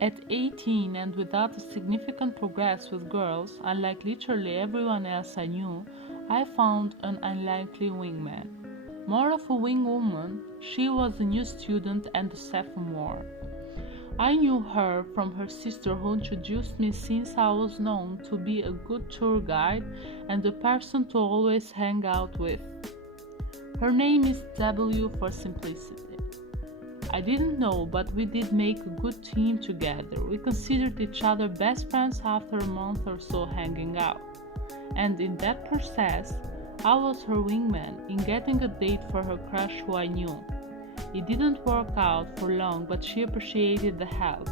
At 18 and without a significant progress with girls, unlike literally everyone else I knew, I found an unlikely wingman. More of a wingwoman, she was a new student and a sophomore. I knew her from her sister who introduced me since I was known to be a good tour guide and a person to always hang out with. Her name is W for simplicity. I didn't know, but we did make a good team together. We considered each other best friends after a month or so hanging out. And in that process, I was her wingman in getting a date for her crush who I knew. It didn't work out for long, but she appreciated the help.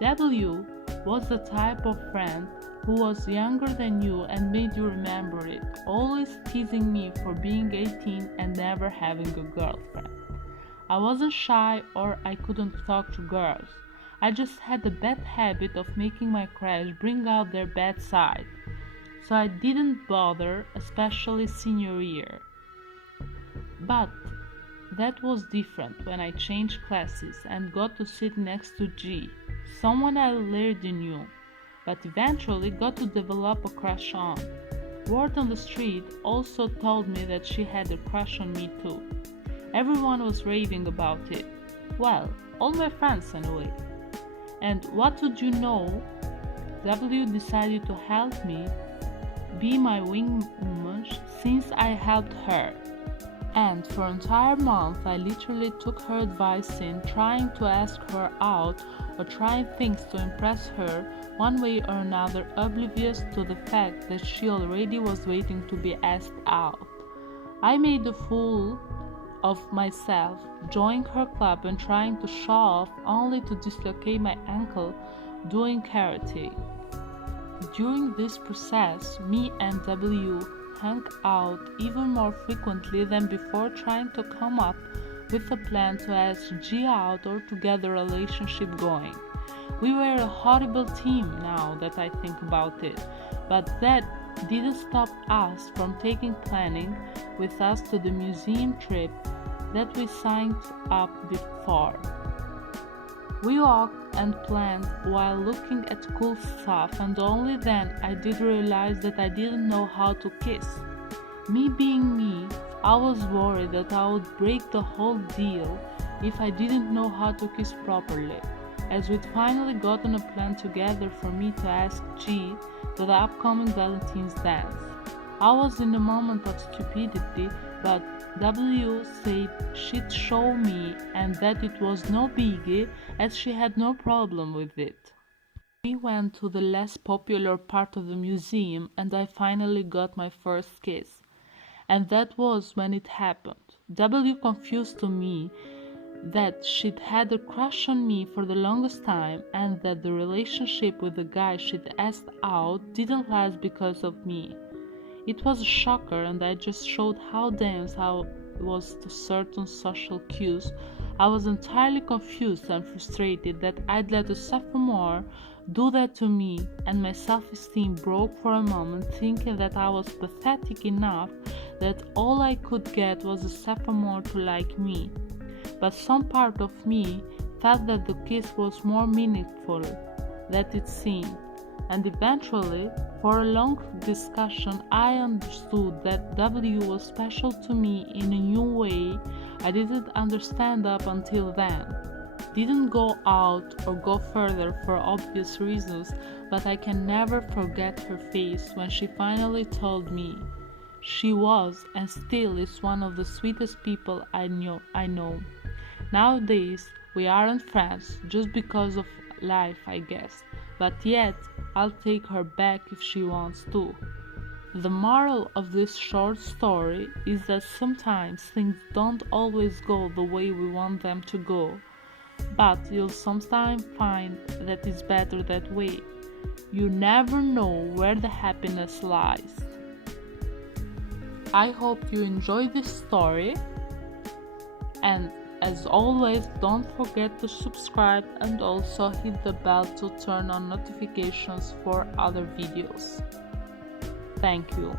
W was the type of friend who was younger than you and made you remember it, always teasing me for being 18 and never having a girlfriend. I wasn't shy or I couldn't talk to girls. I just had the bad habit of making my crush bring out their bad side. So I didn't bother, especially senior year. But that was different when I changed classes and got to sit next to G, someone I already knew, but eventually got to develop a crush on. Word on the street also told me that she had a crush on me too. Everyone was raving about it. Well, all my friends anyway. And what would you know? W decided to help me be my wingwoman since I helped her. And for an entire month I literally took her advice in trying to ask her out or trying things to impress her one way or another, oblivious to the fact that she already was waiting to be asked out. I made a fool of myself, joining her club and trying to show off only to dislocate my ankle doing karate. During this process, me and W hung out even more frequently than before, trying to come up with a plan to ask G out or to get the relationship going. We were a horrible team now that I think about it, but that didn't stop us from taking planning with us to the museum trip that we signed up before. We walked and planned while looking at cool stuff, and only then I did realize that I didn't know how to kiss. Me being me, I was worried that I would break the whole deal if I didn't know how to kiss properly, as we'd finally gotten a plan together for me to ask G to the upcoming Valentine's dance. I was in a moment of stupidity, but W said she'd show me and that it was no biggie as she had no problem with it. We went to the less popular part of the museum and I finally got my first kiss. And that was when it happened. W confused to me that she'd had a crush on me for the longest time and that the relationship with the guy she'd asked out didn't last because of me. It was a shocker and I just showed how dense I was to certain social cues. I was entirely confused and frustrated that I'd let a sophomore do that to me, and my self-esteem broke for a moment, thinking that I was pathetic enough that all I could get was a sophomore to like me. But some part of me felt that the kiss was more meaningful than it seemed. And eventually, for a long discussion, I understood that W was special to me in a new way I didn't understand up until then. Didn't go out or go further for obvious reasons, but I can never forget her face when she finally told me. She was and still is one of the sweetest people I know. Nowadays, we aren't friends just because of life, I guess, but yet I'll take her back if she wants to. The moral of this short story is that sometimes things don't always go the way we want them to go, but you'll sometimes find that it's better that way. You never know where the happiness lies. I hope you enjoyed this story, and as always, don't forget to subscribe and also hit the bell to turn on notifications for other videos. Thank you.